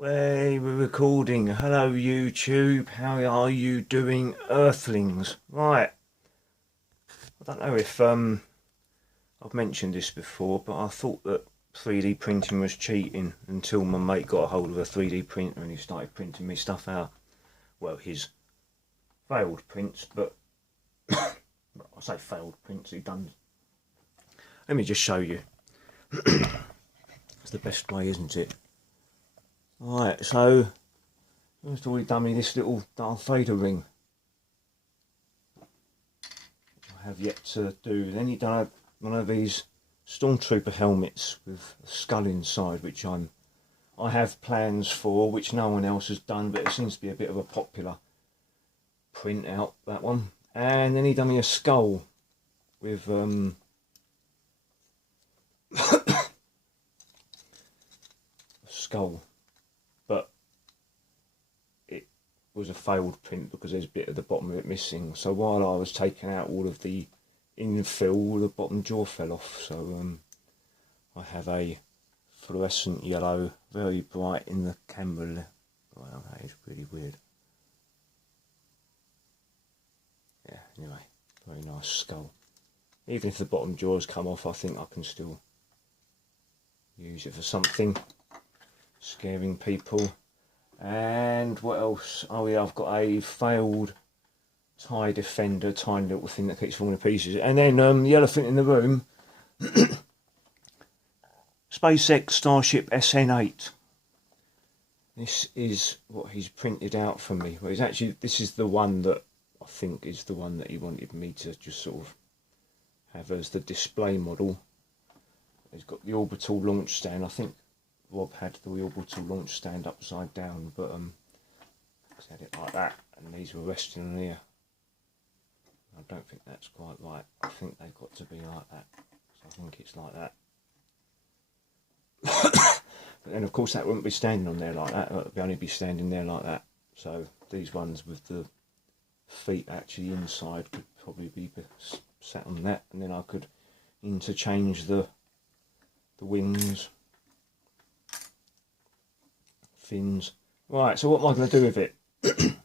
We're recording. Hello YouTube, how are you doing, Earthlings? Right, I don't know if I've mentioned this before, but I thought that 3D printing was cheating until my mate got a hold of a 3D printer and he started printing me stuff out. Well, his failed prints, but I say failed prints, he done. Let me just show you. It's the best way, isn't it? Right, so first of all he done me this little Darth Vader ring, which I have yet to do. Then he done one of these Stormtrooper helmets with a skull inside, which I have plans for, which no one else has done, but it seems to be a bit of a popular print out, that one. And then he done me a skull with a skull, but it was a failed print because there's a bit at the bottom of it missing. So while I was taking out all of the infill, the bottom jaw fell off. So I have a fluorescent yellow, very bright in the camera. Wow, that is really weird. Yeah, anyway, very nice skull. Even if the bottom jaws come off, I think I can still use it for something. Scaring people. And what else? Oh yeah, I've got a failed TIE Defender, tiny little thing that keeps falling to pieces. And then the elephant in the room, SpaceX Starship SN8. This is what he's printed out for me. Well, it's actually, this is the one that I think is the one that he wanted me to just sort of have as the display model. He's got the orbital launch stand. I think Rob had the orbital launch stand upside down, but he's had it like that, and these were resting on here. I don't think that's quite right. I think they've got to be like that. So I think it's like that. But then of course that wouldn't be standing on there like that. It would only be standing there like that. So these ones with the feet actually inside could probably be sat on that, and then I could interchange the wings, fins. Right, so what am I going to do with it? To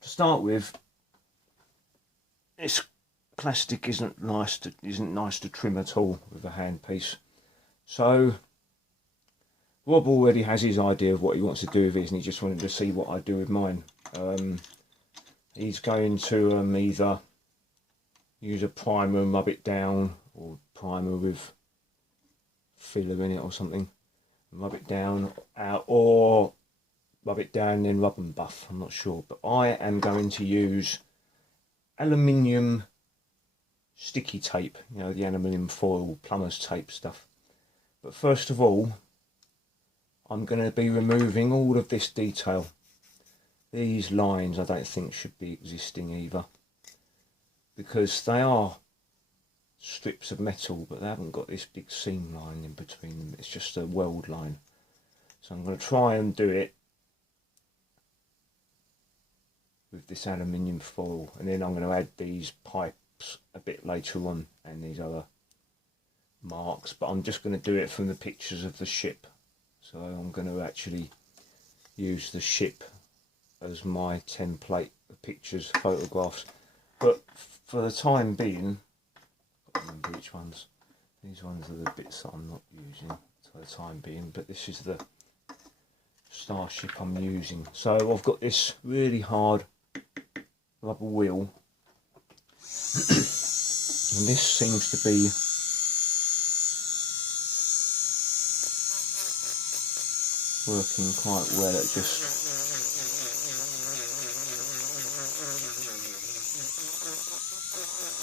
start with, this plastic isn't nice to trim at all with a handpiece. So Rob already has his idea of what he wants to do with it, and he just wanted to see what I do with mine. He's going to either use a primer and rub it down, or primer with filler in it or something, and rub it down out, or rub it down and then rub and buff. I'm not sure, but I am going to use aluminium sticky tape, you know, the aluminium foil plumber's tape stuff. But first of all, I'm going to be removing all of this detail. These lines I don't think should be existing either, because they are strips of metal, but they haven't got this big seam line in between them. It's just a weld line. So I'm going to try and do it with this aluminium foil, and then I'm going to add these pipes a bit later on and these other marks, but I'm just going to do it from the pictures of the ship. So I'm going to actually use the ship as my template of pictures, photographs. But for the time being, I can't remember which ones. These ones are the bits that I'm not using for the time being, but this is the Starship I'm using. So I've got this really hard rubber wheel, and this seems to be working quite well at just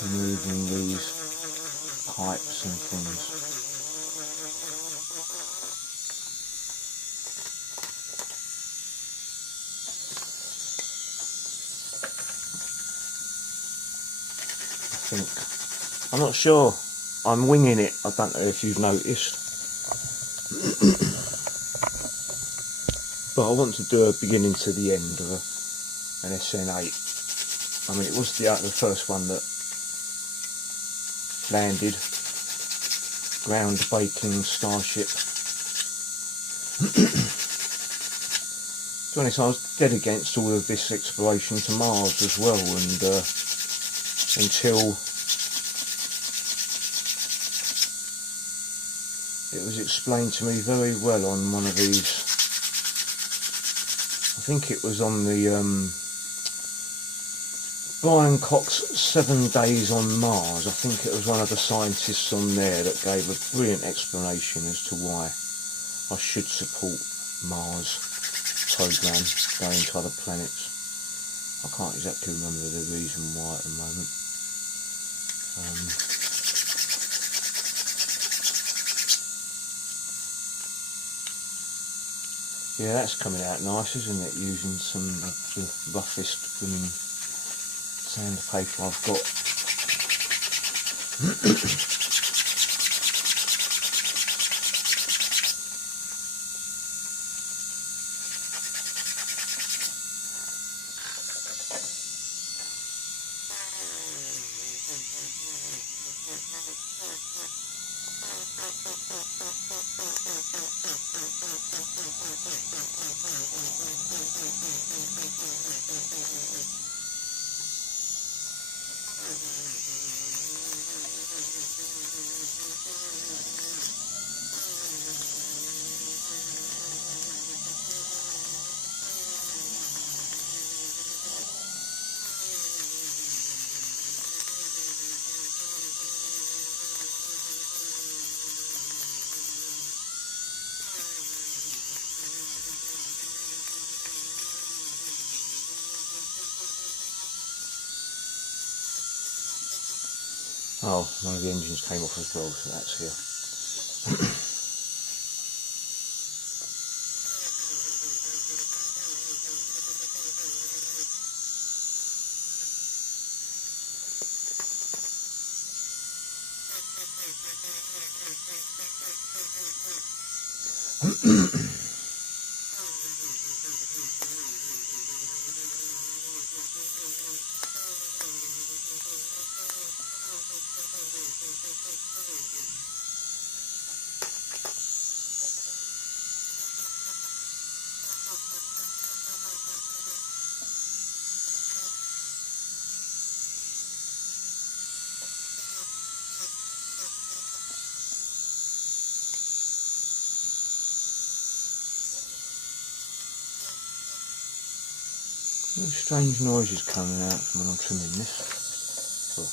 removing these pipes and things. I'm not sure, I'm winging it. I don't know if you've noticed. But I want to do a beginning to the end of an SN8. I mean, it was the first one that landed, ground-breaking Starship. To be honest, I was dead against all of this exploration to Mars as well, and until it was explained to me very well on one of these, I think it was on the Brian Cox 7 Days on Mars. I think it was one of the scientists on there that gave a brilliant explanation as to why I should support Mars program going to other planets. I can't exactly remember the reason why at the moment. Yeah, that's coming out nice, isn't it? Using some of the roughest sandpaper I've got. Oh, one of the engines came off as well, so that's here. Strange noises coming out from when I'm trimming this. Well,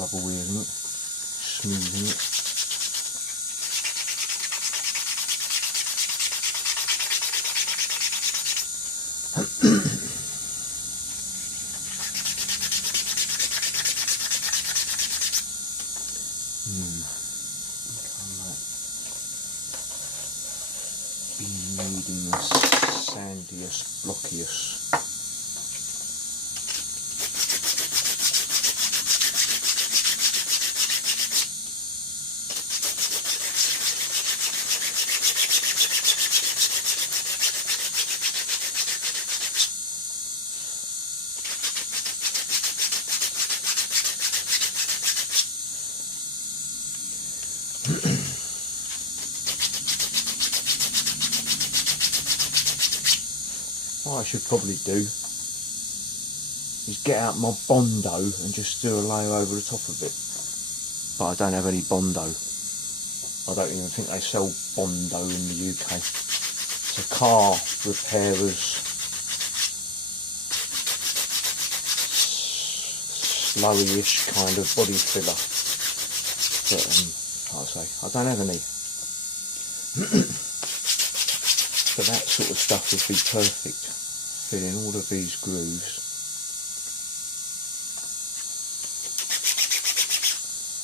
rubber wheeling it, smoothing it. Been needing this sandiest, blockiest. What I should probably do is get out my Bondo and just do a layer over the top of it. But I don't have any Bondo. I don't even think they sell Bondo in the UK. It's a car repairer's slowy-ish kind of body filler. But like I say, I don't have any. But that sort of stuff would be perfect, filling all of these grooves.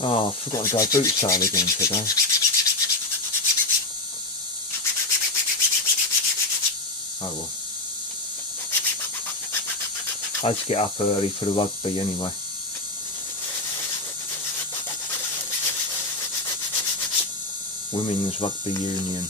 Oh, I forgot to go boot sale again today. Oh well. I had to get up early for the rugby anyway. Women's Rugby Union.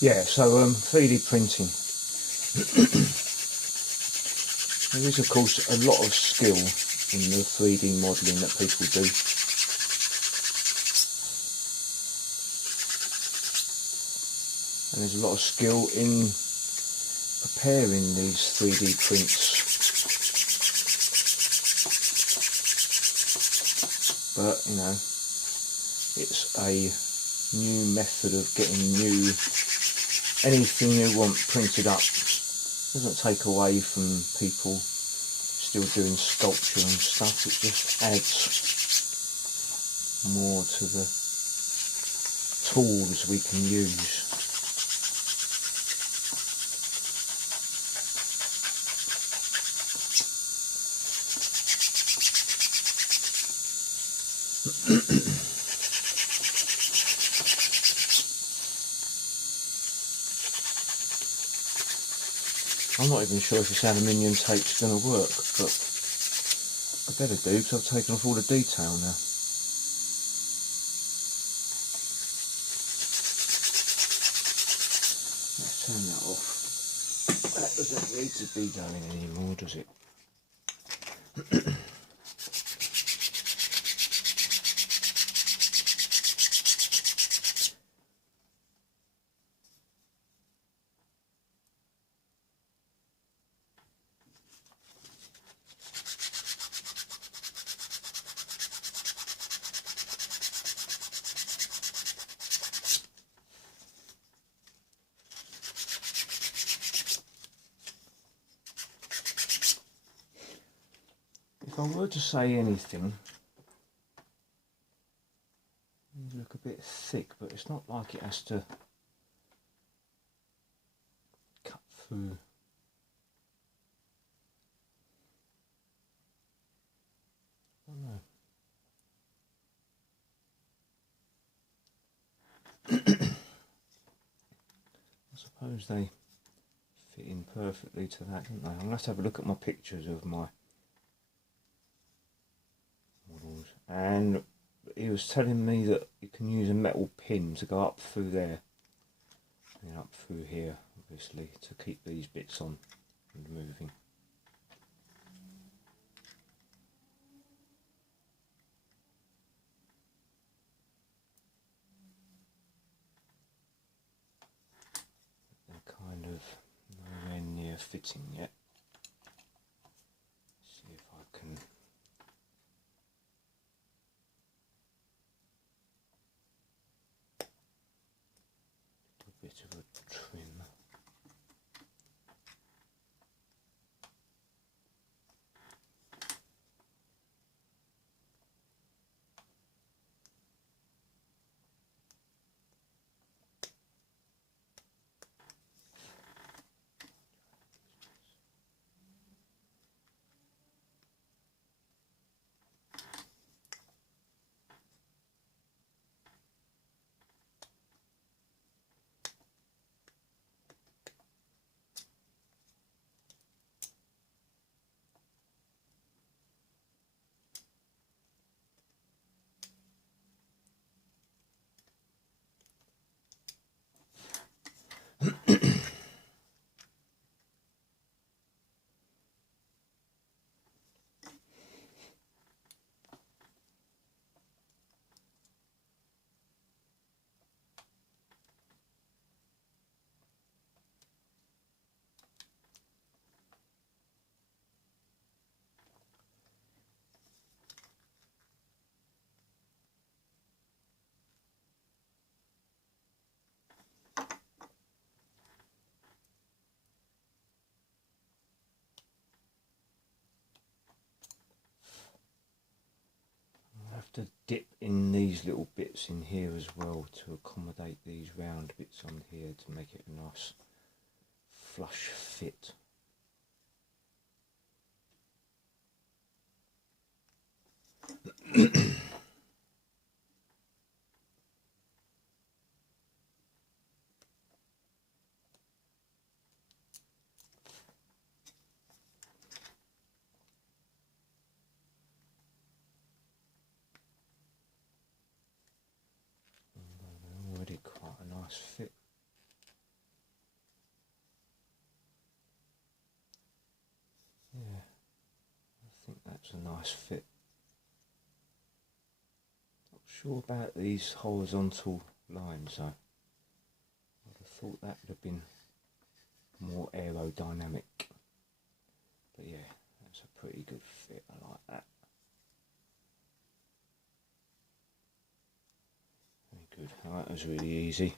Yeah, so 3D printing. There is of course a lot of skill in the 3D modelling that people do. And there's a lot of skill in preparing these 3D prints. But, you know, it's a new method of getting anything you want printed up. Doesn't take away from people still doing sculpture and stuff, it just adds more to the tools we can use. I'm not even sure if this aluminium tape's going to work, but I better do because I've taken off all the detail now. Let's turn that off. That doesn't need to be going anymore, does it? If I were to say anything, it look a bit thick, but it's not like it has to cut through. I don't know. I suppose they fit in perfectly to that, don't they? I'm going to have to have a look at my pictures of my models, and he was telling me that you can use a metal pin to go up through there and up through here, obviously, to keep these bits on and moving. They're kind of nowhere near fitting yet. See if I can. A bit of a trim. have to dip in these little bits in here as well to accommodate these round bits on here to make it a nice flush fit. Already quite a nice fit. Yeah, I think that's a nice fit. Not sure about these horizontal lines though. I'd have thought that would have been more aerodynamic. But yeah, that's a pretty good fit, I like that. Very good, oh, that was really easy.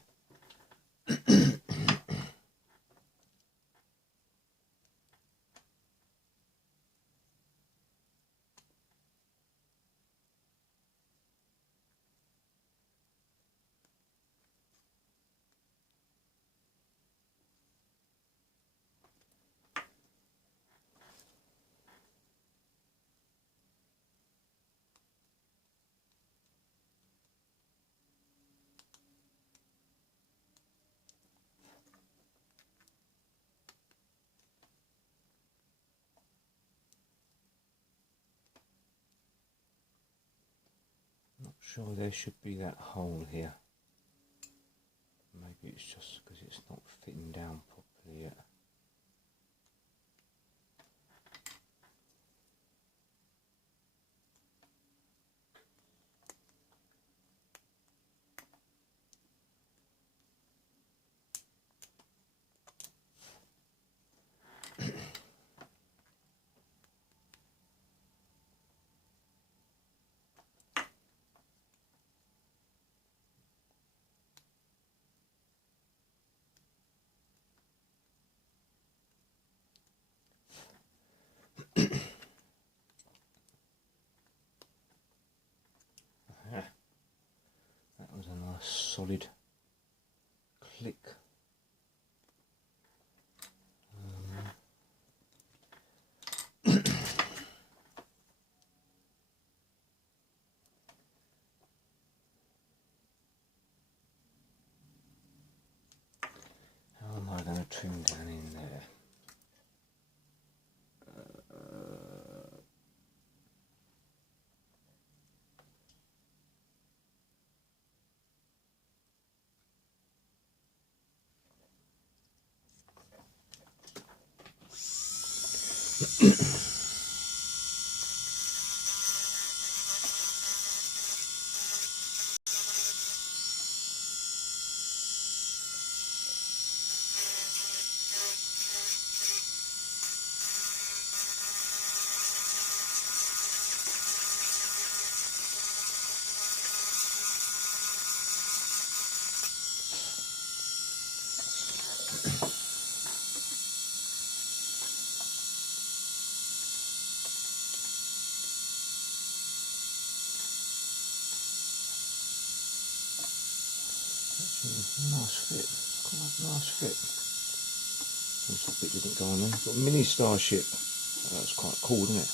Not sure there should be that hole here. Maybe it's just because it's not fitting down properly yet. That was a nice solid click. How am I going to trim down in there? Nice fit, quite a nice fit. This bit didn't go on there. Got a mini Starship. Oh, that's quite cool, isn't it?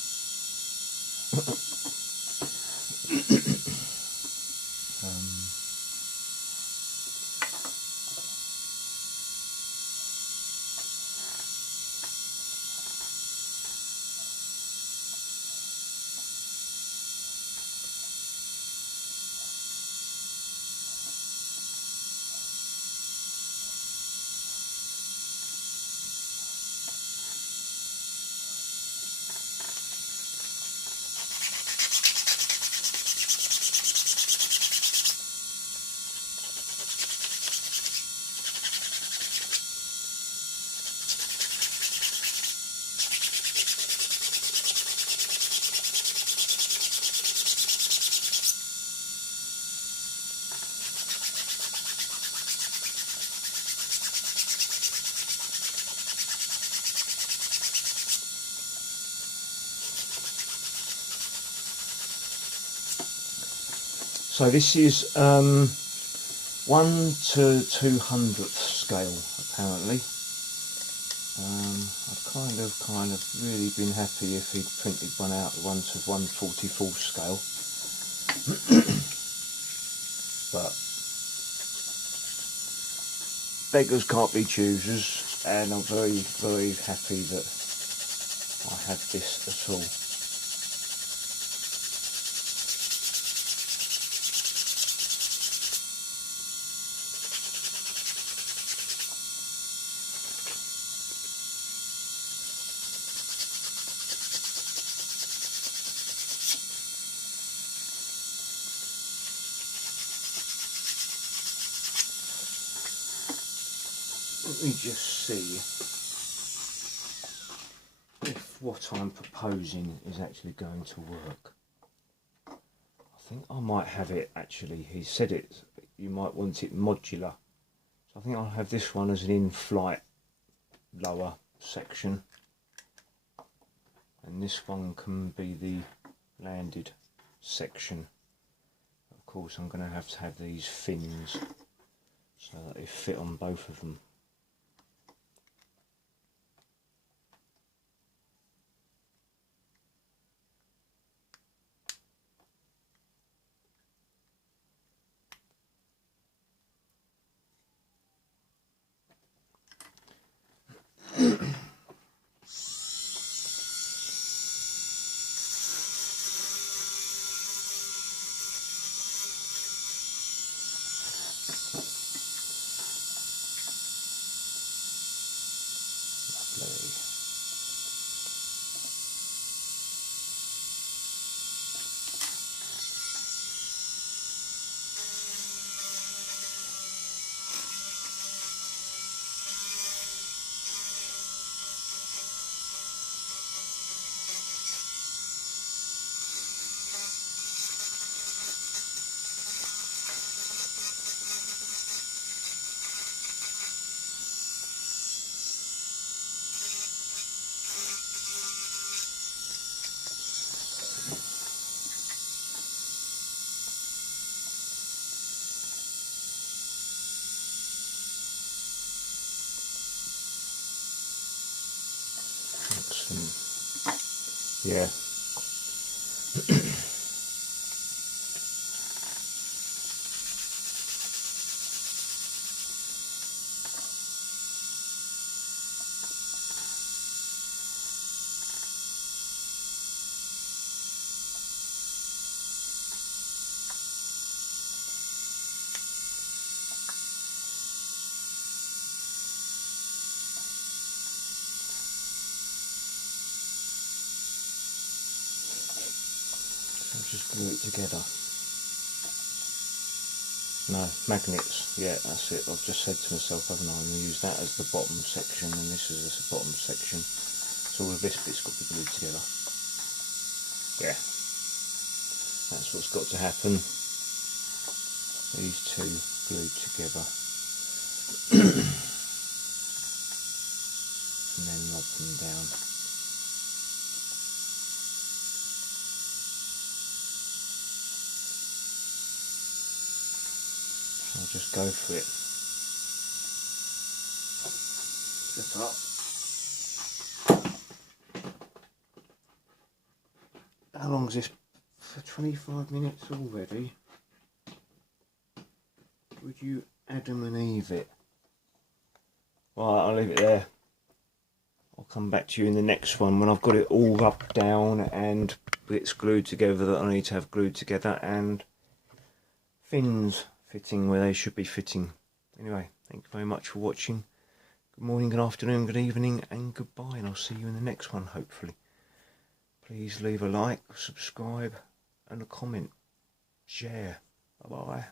So this is 1/200th scale apparently. I'd kind of really been happy if he'd printed one out 1/144th scale. But beggars can't be choosers, and I'm very, very happy that I have this at all. Let me just see if what I'm proposing is actually going to work. I think I might have it actually. He said it, you might want it modular. So I think I'll have this one as an in-flight lower section. And this one can be the landed section. Of course I'm going to have these fins so that they fit on both of them. Yeah. Just glue it together. No, magnets, yeah, that's it. I've just said to myself, haven't I, I'm going to use that as the bottom section and this is the bottom section. So all of this bit's got to be glued together. Yeah, that's what's got to happen. These two glued together. And then rub them down. I'll just go for it. Set up. How long is this? For 25 minutes already? Would you Adam and Eve it? Right, I'll leave it there. I'll come back to you in the next one when I've got it all rubbed down and bits glued together that I need to have glued together and fins fitting where they should be fitting. Anyway, thank you very much for watching. Good morning, good afternoon, good evening and goodbye, and I'll see you in the next one hopefully. Please leave a like, subscribe and a comment. Share. Bye bye.